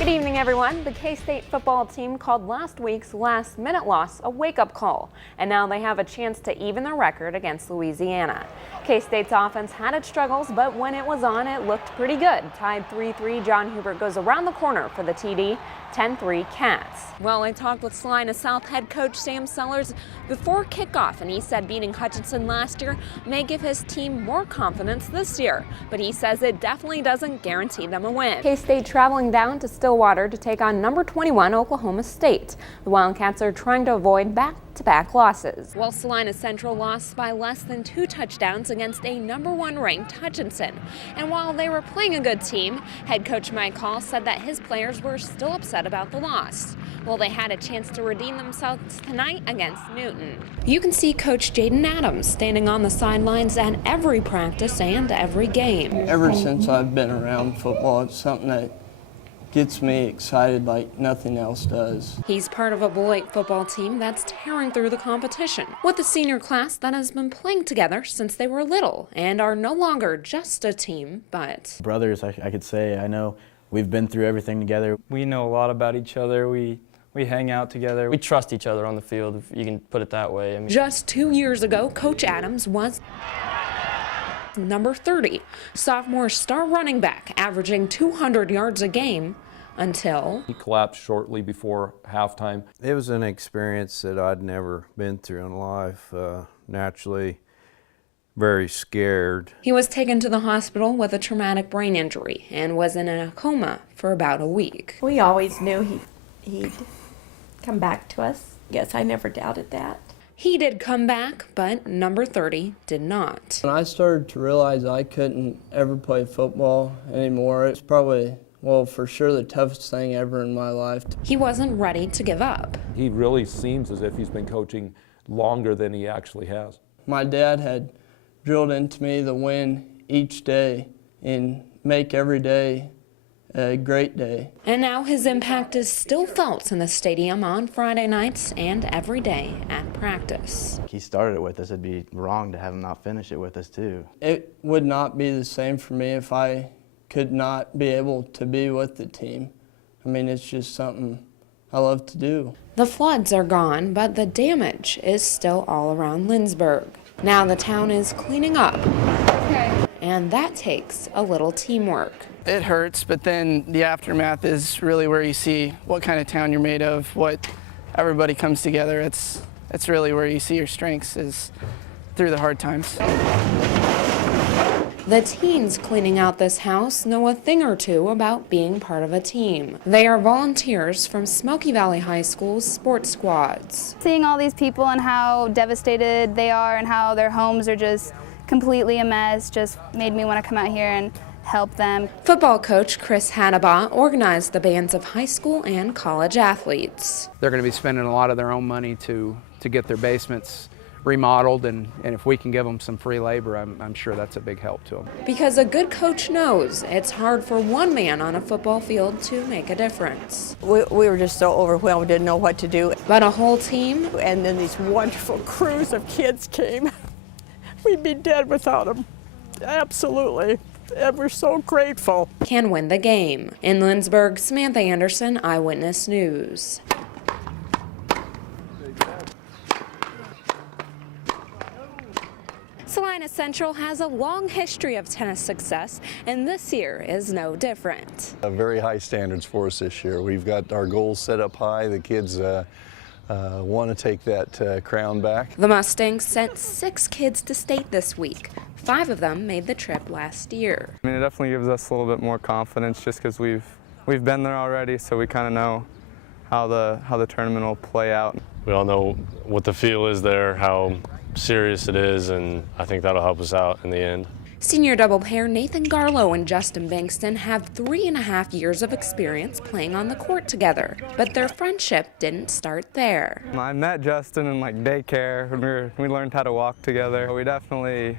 Good evening, everyone. The K-State football team called last week's last-minute loss a wake-up call, and now they have a chance to even their record against Louisiana. K-State's offense had its struggles, but when it was on, it looked pretty good. Tied 3-3, John Hubert goes around the corner for the TD. 10-3 Cats. Well, I talked with Salina South head coach Sam Sellers before kickoff, and he said beating Hutchinson last year may give his team more confidence this year, but he says it definitely doesn't guarantee them a win. K-State traveling down to Stillwater to take on number 21 Oklahoma State. The Wildcats are trying to avoid back-to-back losses. While Salina Central lost by less than 2 touchdowns against a number 1 ranked Hutchinson. And while they were playing a good team, head coach Mike Hall said that his players were still upset about the loss. Well, they had a chance to redeem themselves tonight against Newton. You can see Coach Jaden Adams standing on the sidelines at every practice and every game. Ever since I've been around football, it's something that gets me excited like nothing else does. He's part of a Beloit football team that's tearing through the competition, with a senior class that has been playing together since they were little and are no longer just a team, but brothers, I could say. I know we've been through everything together. We know a lot about each other. We hang out together. We trust each other on the field, if you can put it that way. Just 2 years ago, Coach Adams was number 30, sophomore star running back, averaging 200 yards a game until he collapsed shortly before halftime. It was an experience that I'd never been through in life. Naturally, very scared. He was taken to the hospital with a traumatic brain injury and was in a coma for about a week. We always knew he'd come back to us. Yes, I never doubted that. He did come back, but number 30 did not. When I started to realize I couldn't ever play football anymore, it's probably, well, for sure the toughest thing ever in my life. He wasn't ready to give up. He really seems as if he's been coaching longer than he actually has. My dad had drilled into me the win each day and make every day a great day. And now his impact is still felt in the stadium on Friday nights and every day at practice. He started it with us. It'd be wrong to have him not finish it with us too. It would not be the same for me if I could not be able to be with the team. I mean, it's just something I love to do. The floods are gone, but the damage is still all around Lindsborg. Now the town is cleaning up, and that takes a little teamwork. It hurts, but then the aftermath is really where you see what kind of town you're made of, what everybody comes together. It's really where you see your strengths, is through the hard times. The teens cleaning out this house know a thing or two about being part of a team. They are volunteers from Smoky Valley High School's sports squads. Seeing all these people and how devastated they are and how their homes are just completely a mess just made me want to come out here and help them. Football coach Chris Hannibal organized the bands of high school and college athletes. They're going to be spending a lot of their own money to get their basements remodeled, and if we can give them some free labor, I'm sure that's a big help to them. Because a good coach knows it's hard for one man on a football field to make a difference. We were just so overwhelmed, didn't know what to do. But a whole team, and then these wonderful crews of kids came. We'd be dead without them. Absolutely. And we're so grateful. Can win the game. In Lindsborg, Samantha Anderson, Eyewitness News. Salina Central has a long history of tennis success, and this year is no different. Very high standards for us this year. We've got our goals set up high. The kids want to take that crown back. The Mustangs sent 6 kids to state this week. 5 of them made the trip last year. I mean, it definitely gives us a little bit more confidence just because we've been there already, so we kind of know how the tournament will play out. We all know what the feel is there, how serious it is, and I think that'll help us out in the end. Senior double pair Nathan Garlow and Justin Bankston have 3.5 years of experience playing on the court together, but their friendship didn't start there. I met Justin in daycare when we learned how to walk together. We definitely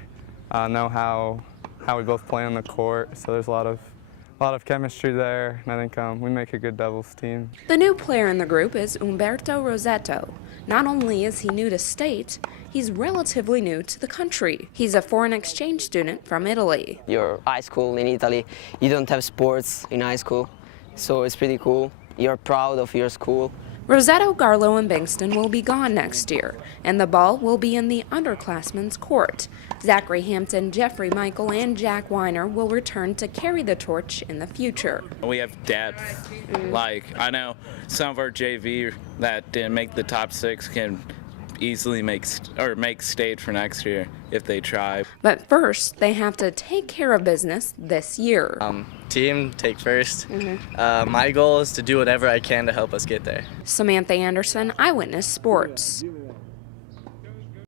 know how we both play on the court, so there's a lot of chemistry there, and I think we make a good doubles team. The new player in the group is Umberto Rosetto. Not only is he new to state, he's relatively new to the country. He's a foreign exchange student from Italy. You're high school in Italy, you don't have sports in high school, so it's pretty cool. You're proud of your school. Rosetto, Garlow, and Bankston will be gone next year, and the ball will be in the underclassmen's court. Zachary Hampton, Jeffrey Michael, and Jack Weiner will return to carry the torch in the future. We have depth. Like, I know some of our JV that didn't make the top 6 can easily make state for next year if they try. But first, they have to take care of business this year. Team, take first. My goal is to do whatever I can to help us get there. Samantha Anderson, Eyewitness Sports.